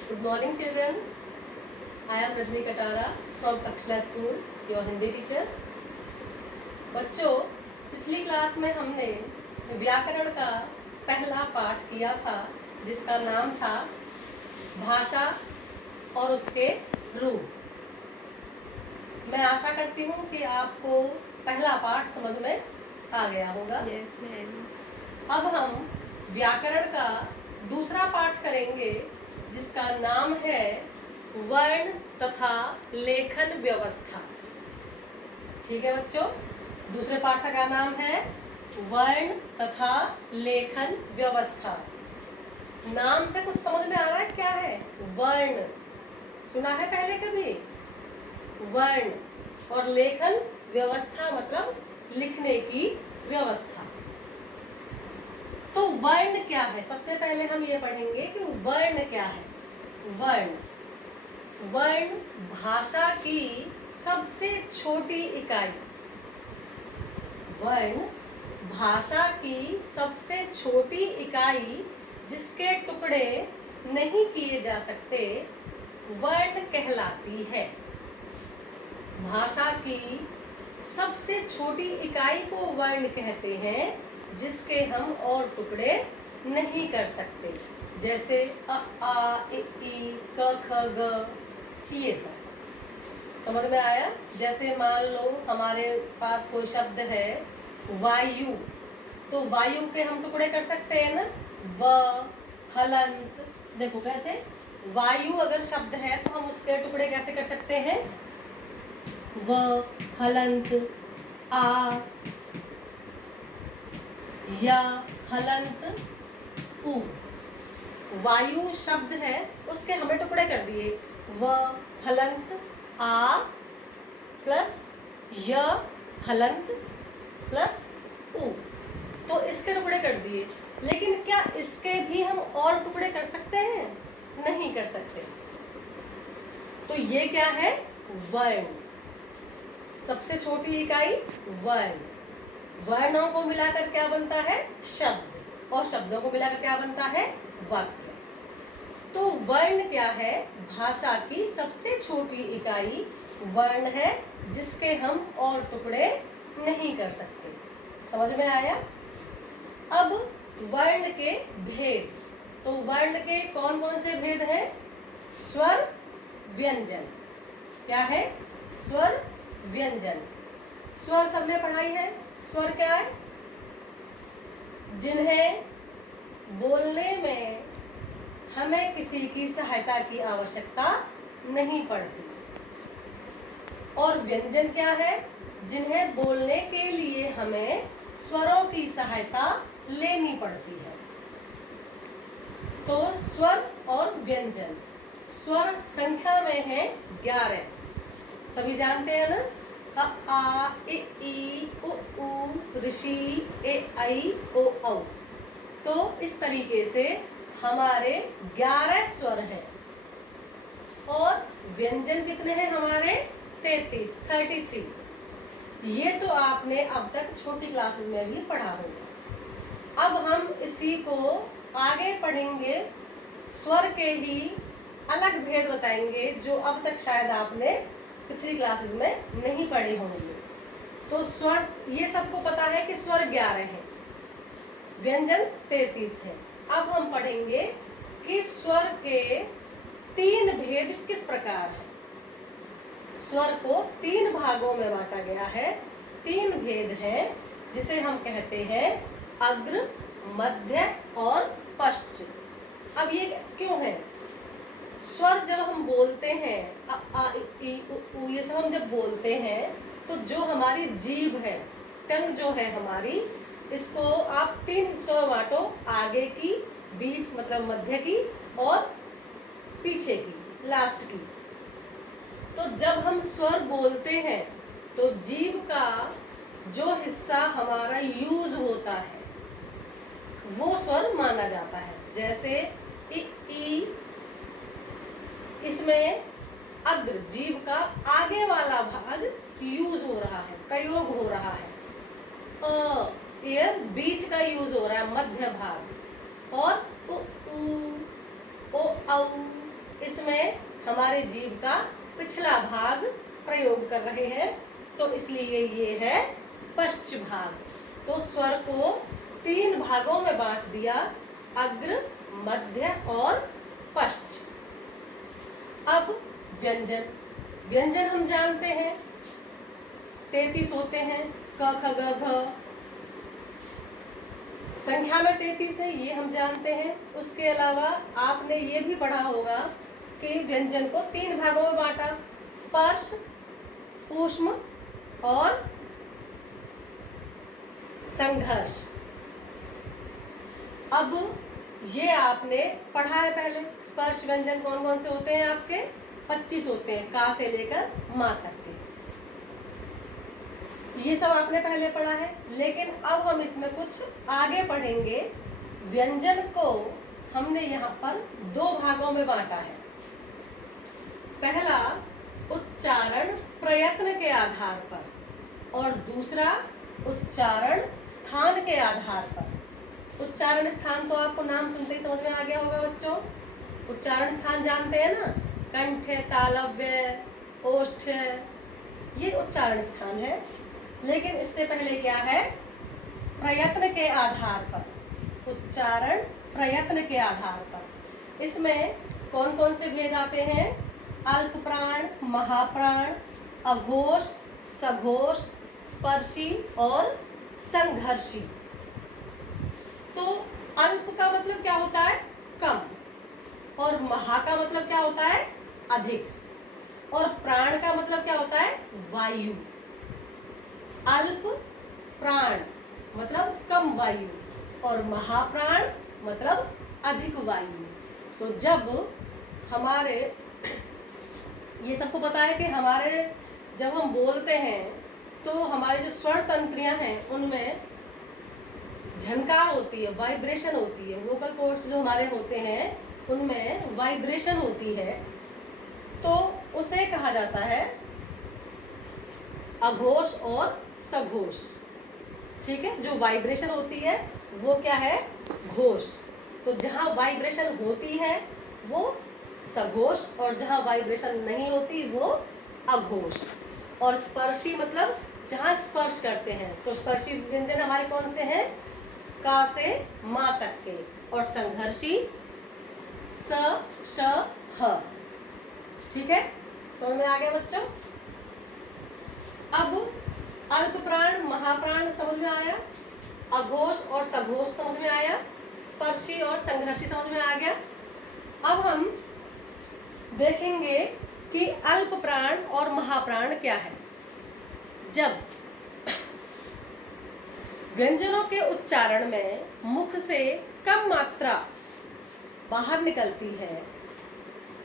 Good morning, children. I am Rajni Katara from Takshila School, your Hindi teacher. बच्चों, पिछली class में हमने व्याकरण का पहला पाठ किया था जिसका नाम था भाषा और उसके रूप। मैं आशा करती हूँ कि आपको पहला पाठ समझ में आ गया होगा। Yes, ma'am. अब हम व्याकरण का दूसरा पाठ करेंगे जिसका नाम है वर्ण तथा लेखन व्यवस्था। ठीक है बच्चों, दूसरे पाठ का क्या नाम है? वर्ण तथा लेखन व्यवस्था। नाम से कुछ समझ में आ रहा है क्या है? वर्ण सुना है पहले कभी? वर्ण और लेखन व्यवस्था मतलब लिखने की व्यवस्था। तो वर्ण क्या है? सबसे पहले हम ये पढ़ेंगे कि वर्ण क्या है। वर्ण भाषा की सबसे छोटी इकाई। वर्ण भाषा की सबसे छोटी इकाई जिसके टुकड़े नहीं किए जा सकते वर्ण कहलाती है। भाषा की सबसे छोटी इकाई को वर्ण कहते हैं जिसके हम और टुकड़े नहीं कर सकते, जैसे अ आ इ ई क ख ग, ये सब समझ में आया। जैसे मान लो हमारे पास कोई शब्द है वायु, तो वायु के हम टुकड़े कर सकते हैं ना, व हलंत। देखो कैसे, वायु अगर शब्द है तो हम उसके टुकड़े कैसे कर सकते हैं? व हलंत, आ या हलंत उ। वायु शब्द है उसके हमें टुकड़े कर दिए, व हलंत आ प्लस य हलंत प्लस उ, तो इसके टुकड़े कर दिए। लेकिन क्या इसके भी हम और टुकड़े कर सकते हैं? नहीं कर सकते। तो ये क्या है? वर्ण, सबसे छोटी इकाई वर्ण। वर्णों को मिलाकर क्या बनता है? शब्द, और शब्दों को मिलाकर क्या बनता है? वाक्य। तो वर्ण क्या है? भाषा की सबसे छोटी इकाई वर्ण है जिसके हम और टुकड़े नहीं कर सकते। समझ में आया? अब वर्ण के भेद। तो वर्ण के कौन कौन से भेद हैं? स्वर, व्यंजन। क्या है? स्वर, व्यंजन। स्वर सबने पढ़ाई है। स्वर क्या है? जिन्हें बोलने में हमें किसी की सहायता की आवश्यकता नहीं पड़ती। और व्यंजन क्या है? जिन्हें बोलने के लिए हमें स्वरों की सहायता लेनी पड़ती है। तो स्वर और व्यंजन। स्वर संख्या में है 11, सभी जानते हैं ना? अ आ इ ई उ ऊ ऋषि ए आई ओ औ। तो इस तरीके से हमारे 11 स्वर हैं। और व्यंजन कितने हैं हमारे? 33। ये तो आपने अब तक छोटी क्लासेस में भी पढ़ा होगा। अब हम इसी को आगे पढ़ेंगे, स्वर के ही अलग भेद बताएंगे जो अब तक शायद आपने पिछली क्लासेस में नहीं पढ़े होंगे। तो स्वर, ये सबको पता है कि स्वर 11 हैं, व्यंजन 33 है। अब हम पढ़ेंगे कि स्वर के 3 भेद किस प्रकार है। स्वर को 3 भागों में बांटा गया है। 3 भेद हैं जिसे हम कहते हैं अग्र, मध्य और पश्च। अब ये क्यों है? स्वर जब हम बोलते हैं अ आ इ ई उ ऊ, ये सब हम जब बोलते हैं तो जो हमारी जीभ है, टंग जो है हमारी, इसको आप 3 हिस्सों में बांटो, आगे की, बीच मतलब मध्य की, और पीछे की, लास्ट की। तो जब हम स्वर बोलते हैं तो जीभ का जो हिस्सा हमारा यूज होता है वो स्वर माना जाता है। जैसे इ ई, इसमें अग्र, जीभ का आगे वाला भाग यूज हो रहा है, प्रयोग हो रहा है। ये बीच का यूज हो रहा है, मध्य भाग। और उ ऊ ओ औ इसमें हमारे जीभ का पिछला भाग प्रयोग कर रहे हैं, तो इसलिए ये है पश्च भाग। तो स्वर को 3 भागों में बांट दिया, अग्र, मध्य और पश्च। अब व्यंजन, व्यंजन हम जानते हैं 33 होते हैं, क ख ग घ, संख्या में 33 है, ये हम जानते हैं। उसके अलावा आपने ये भी पढ़ा होगा कि व्यंजन को 3 भागों में बांटा, स्पर्श, ऊष्म और संघर्ष। अब ये आपने पढ़ा है पहले, स्पर्श व्यंजन कौन कौन से होते हैं आपके, 25 होते हैं, का से लेकर माँ तक के। ये सब आपने पहले पढ़ा है, लेकिन अब हम इसमें कुछ आगे पढ़ेंगे। व्यंजन को हमने यहाँ पर 2 भागों में बांटा है। पहला उच्चारण प्रयत्न के आधार पर और दूसरा उच्चारण स्थान के आधार पर। उच्चारण स्थान तो आपको नाम सुनते ही समझ में आ गया होगा बच्चों। उच्चारण स्थान जानते हैं ना, कंठ, तालव्य, ओष्ठ, ये उच्चारण स्थान है। लेकिन इससे पहले क्या है, प्रयत्न के आधार पर, उच्चारण प्रयत्न के आधार पर। इसमें कौन कौन से भेद आते हैं, अल्प प्राण, महाप्राण, अघोष, सघोष, स्पर्शी और संघर्षी। तो अल्प का मतलब क्या होता है, कम, और महा का मतलब क्या होता है, अधिक, और प्राण का मतलब क्या होता है, वायु। अल्प प्राण मतलब कम वायु और महाप्राण मतलब अधिक वायु। तो जब हमारे, ये सबको पता है कि हमारे जब हम बोलते हैं तो हमारे जो स्वर तंत्रियां हैं उनमें झनकार होती है, वाइब्रेशन होती है। वोकल कॉर्ड्स जो हमारे होते हैं उनमें वाइब्रेशन होती है, तो उसे कहा जाता है अघोष और सघोष। ठीक है, जो वाइब्रेशन होती है वो क्या है, घोष। तो जहाँ वाइब्रेशन होती है वो सघोष और जहाँ वाइब्रेशन नहीं होती वो अघोष। और स्पर्शी मतलब जहाँ स्पर्श करते हैं, तो स्पर्शी व्यंजन हमारे कौन से हैं, का से माँ तक के, और संघर्षी स, श, ह। ठीक है, समझ में आ गया बच्चों। अब अल्प प्राण, महाप्राण समझ में आया, अघोष और सघोष समझ में आया, स्पर्शी और संघर्षी समझ में आ गया। अब हम देखेंगे कि अल्प प्राण और महाप्राण क्या है। जब व्यंजनों के उच्चारण में मुख से कम मात्रा बाहर निकलती है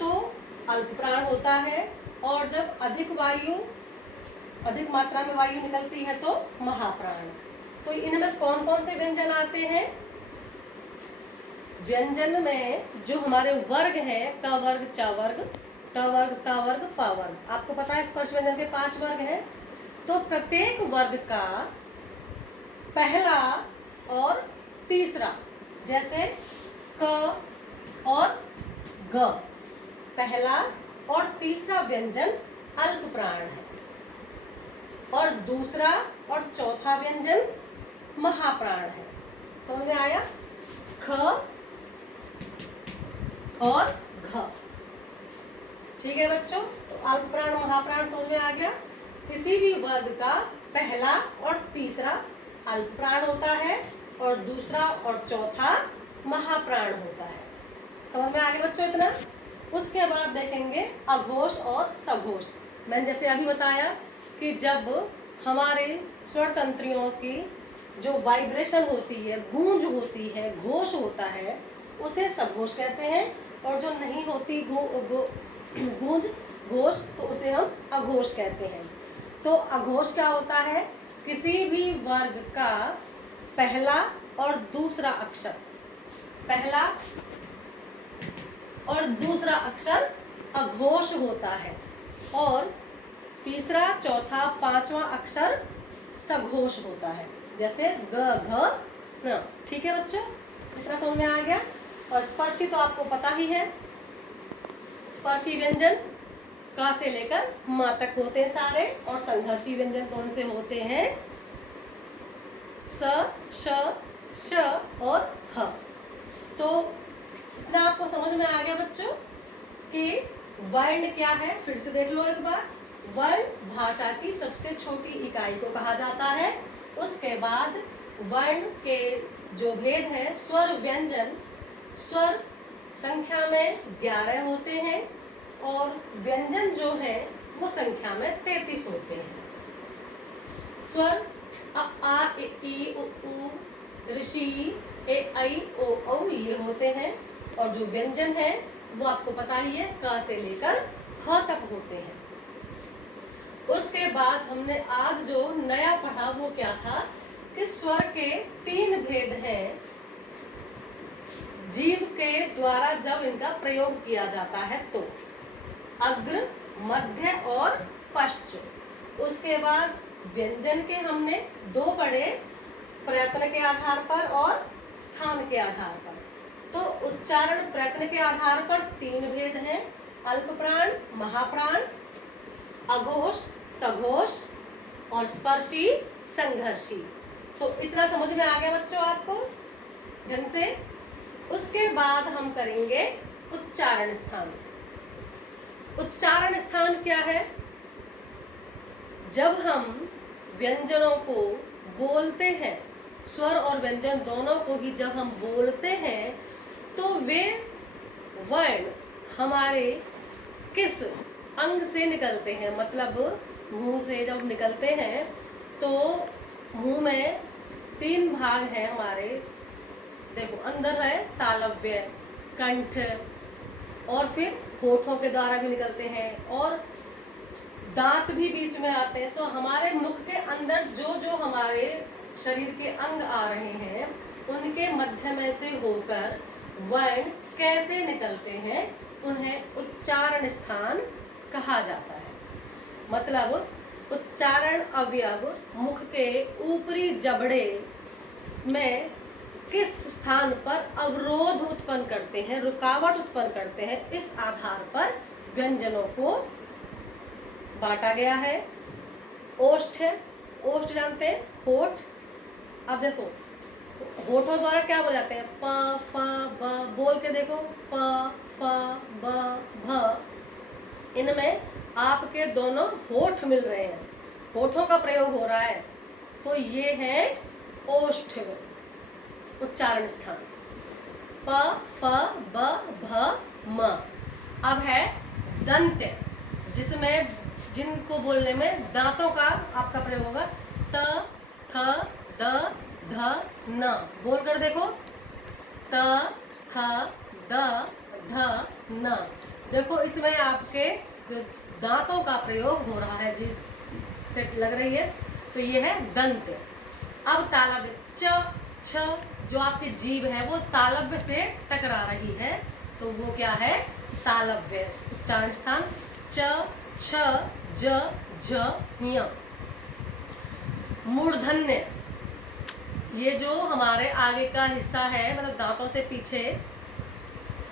तो अल्प प्राण होता है, और जब अधिक मात्रा में वायु निकलती है तो महाप्राण। तो इनमें कौन कौन से व्यंजन आते हैं, व्यंजन में जो हमारे वर्ग हैं, क वर्ग, च वर्ग, ट वर्ग, त वर्ग, प वर्ग। आपको पता है स्पर्श व्यंजन के 5 वर्ग हैं। तो प्रत्येक वर्ग का पहला और तीसरा, जैसे क और ग, पहला और तीसरा व्यंजन अल्प प्राण है, और दूसरा और चौथा व्यंजन महाप्राण है। समझ में आया, ख और घ। ठीक है बच्चों, तो अल्प प्राण महाप्राण समझ में आ गया। किसी भी वर्ग का पहला और तीसरा अल्प प्राण होता है और दूसरा और चौथा महाप्राण होता है। समझ में आ गया बच्चों इतना। उसके बाद देखेंगे अघोष और सघोष। मैंने जैसे अभी बताया कि जब हमारे स्वर तंत्रियों की जो वाइब्रेशन होती है, गूंज होती है, घोष होता है, उसे सघोष कहते हैं, और जो नहीं होती गूंज, घोष, तो उसे हम अघोष कहते हैं। तो अघोष क्या होता है, किसी भी वर्ग का पहला और दूसरा अक्षर, पहला और दूसरा अक्षर अघोष होता है, और तीसरा, चौथा, पांचवा अक्षर सघोष होता है, जैसे ग, घ, न। ठीक है बच्चों, इतना समझ में आ गया। और स्पर्शी तो आपको पता ही है, स्पर्शी व्यंजन का से लेकर म तक होते हैं सारे, और संघर्षी व्यंजन कौन से होते हैं? स, श, श और ह। तो इतना आपको समझ में आ गया बच्चों कि वर्ण क्या है? फिर से देख लो एक बार। वर्ण भाषा की सबसे छोटी इकाई को कहा जाता है। उसके बाद वर्ण के जो भेद हैं, स्वर व्यंजन, स्वर संख्या में 11 होते हैं और व्यंजन जो है वो संख्या में 33 होते हैं। स्वर अ, आ, ई, उ, ऋषि, ए, ऐ, ओ, औ ये होते हैं, और जो व्यंजन है वो आपको पता ही है, क से लेकर ह तक होते हैं। उसके बाद हमने आज जो नया पढ़ा वो क्या था कि स्वर के 3 भेद हैं जीभ के द्वारा जब इनका प्रयोग किया जाता है तो, अग्र, मध्य और पश्च। उसके बाद व्यंजन के हमने 2 पढ़े, प्रयत्न के आधार पर और स्थान के आधार पर। तो उच्चारण प्रयत्न के आधार पर 3 भेद हैं, अल्प प्राण, महाप्राण, अघोष, सघोष और स्पर्शी, संघर्षी। तो इतना समझ में आ गया बच्चों आपको ढंग से। उसके बाद हम करेंगे उच्चारण स्थान। उच्चारण स्थान क्या है? जब हम व्यंजनों को बोलते हैं, स्वर और व्यंजन दोनों को ही जब हम बोलते हैं तो वे वर्ण हमारे किस अंग से निकलते हैं? मतलब मुंह से जब निकलते हैं तो मुंह में 3 भाग हैं हमारे। देखो, अंदर है तालव्य, कंठ, और फिर होठों के द्वारा भी निकलते हैं, और दांत भी बीच में आते हैं। तो हमारे मुख के अंदर जो जो हमारे शरीर के अंग आ रहे हैं उनके मध्य में से होकर वर्ण कैसे निकलते हैं, उन्हें उच्चारण स्थान कहा जाता है। मतलब उच्चारण अवयव मुख के ऊपरी जबड़े में किस स्थान पर अवरोध उत्पन्न करते हैं, रुकावट उत्पन्न करते हैं, इस आधार पर व्यंजनों को बांटा गया है। ओष्ठ है, ओष्ठ जानते हैं, होठ। अब देखो, होठों द्वारा क्या बोल जाते हैं? प, फ, ब। बोल के देखो, प, फ, ब, भ। इनमें आपके दोनों होठ मिल रहे हैं, होठों का प्रयोग हो रहा है, तो ये है ओष्ठ उच्चारण स्थान। प, फ, ब, भ, म। अब है दंत, जिसमें जिनको बोलने में दांतों का आपका प्रयोग होगा। त, थ, द, ध, न। बोल कर देखो, त, थ, द, ध, न। देखो, इसमें आपके जो दांतों का प्रयोग हो रहा है, जी से लग रही है, तो ये है दंत। अब तालव्य, च, छ, जो आपकी जीभ है वो तालव्य से टकरा रही है, तो वो क्या है? तालव्य उच्चारण स्थान। च, छ, ज, झ, ञ। मूर्धन्य, ये जो हमारे आगे का हिस्सा है, मतलब दांतों से पीछे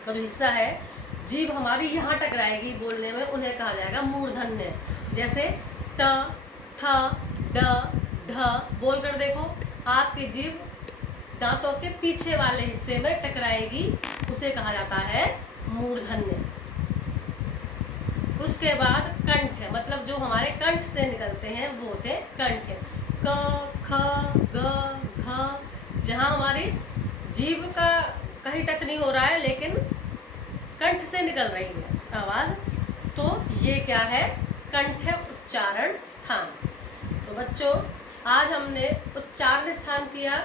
का जो हिस्सा है, जीभ हमारी यहाँ टकराएगी बोलने में, उन्हें कहा जाएगा मूर्धन्य। जैसे ट, ठ, ड, ढ। बोल कर देखो, आपकी जीभ दांतों के पीछे वाले हिस्से में टकराएगी, उसे कहा जाता है मूर्धन्य। उसके बाद कंठ है, मतलब जो हमारे कंठ से निकलते हैं वो होते हैं कंठ। क, ख, ग, घ। जहाँ हमारी जीभ का कहीं टच नहीं हो रहा है लेकिन कंठ से निकल रही है आवाज, तो ये क्या है? कंठ उच्चारण स्थान। तो बच्चों, आज हमने उच्चारण स्थान किया,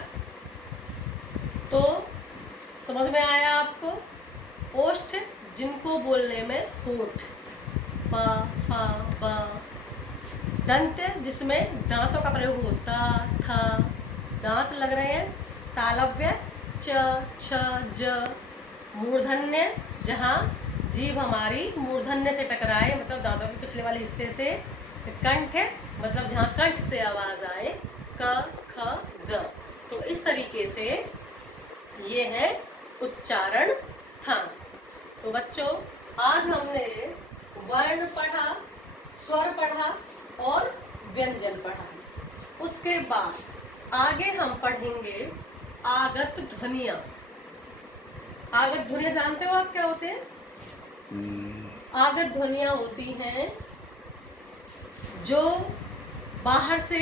तो समझ में आया आपको? ओष्ठ, जिनको बोलने में होठ, प, फ, ब। दंत, जिसमें दांतों का प्रयोग होता, थ, दांत लग रहे हैं। तालव्य, च, छ, ज। मूर्धन्य, जहाँ जीभ हमारी मूर्धन्य से टकराए, मतलब दांतों के पिछले वाले हिस्से से। कंठ, मतलब जहाँ कंठ से आवाज आए, क, ख, ग। तो इस तरीके से ये है उच्चारण स्थान। तो बच्चों, आज हमने वर्ण पढ़ा, स्वर पढ़ा और व्यंजन पढ़ा। उसके बाद आगे हम पढ़ेंगे आगत ध्वनियां। आगत ध्वनियां जानते हो आप क्या होते हैं? आगत ध्वनियां होती हैं जो बाहर से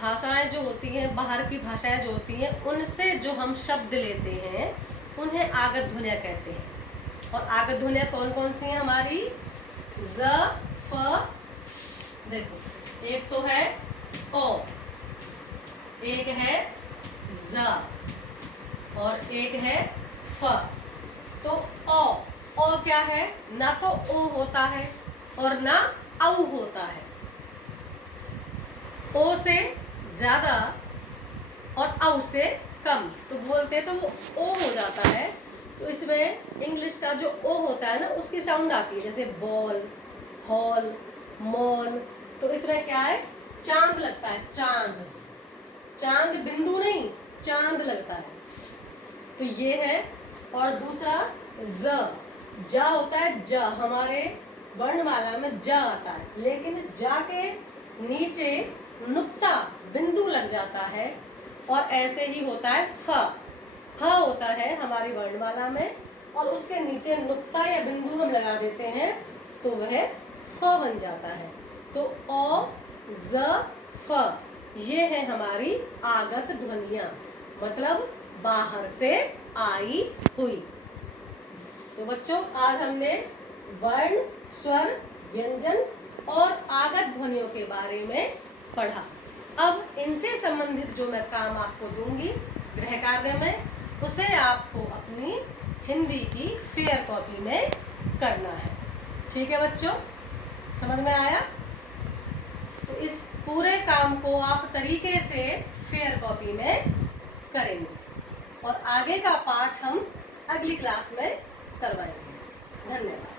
भाषाएं जो होती हैं, बाहर की भाषाएं जो होती हैं, उनसे जो हम शब्द लेते हैं उन्हें आगत ध्वनियां कहते हैं। और आगत ध्वनियां कौन कौन सी हैं हमारी? ज, फ, देखो एक तो है ओ, एक है ज और एक है फ। तो ओ क्या है? ना तो ओ होता है और ना औ होता है। ओ से ज्यादा और औ से कम तो बोलते तो वो ओ हो जाता है। तो इसमें इंग्लिश का जो ओ होता है ना, उसकी साउंड आती है, जैसे बॉल, हॉल, मॉल। तो इसमें क्या है? चांद लगता है, चांद। चांद बिंदु नहीं, चांद लगता है। तो ये है। और दूसरा ज होता है, ज हमारे वर्णमाला में ज आता है, लेकिन जा के नीचे नुक्ता बिंदु लग जाता है। और ऐसे ही होता है फ होता है हमारी वर्णमाला में और उसके नीचे नुक्ता या बिंदु हम लगा देते हैं तो वह फ बन जाता है। तो ओ, ज, फ ये है हमारी आगत ध्वनियां, मतलब बाहर से आई हुई। तो बच्चों, आज हमने वर्ण, स्वर, व्यंजन और आगत ध्वनियों के बारे में पढ़ा। अब इनसे संबंधित जो मैं काम आपको दूंगी गृह कार्य में, उसे आपको अपनी हिंदी की फेयर कॉपी में करना है। ठीक है बच्चों, समझ में आया? तो इस पूरे काम को आप तरीके से फेयर कॉपी में करेंगे और आगे का पाठ हम अगली क्लास में करवाएंगे। धन्यवाद।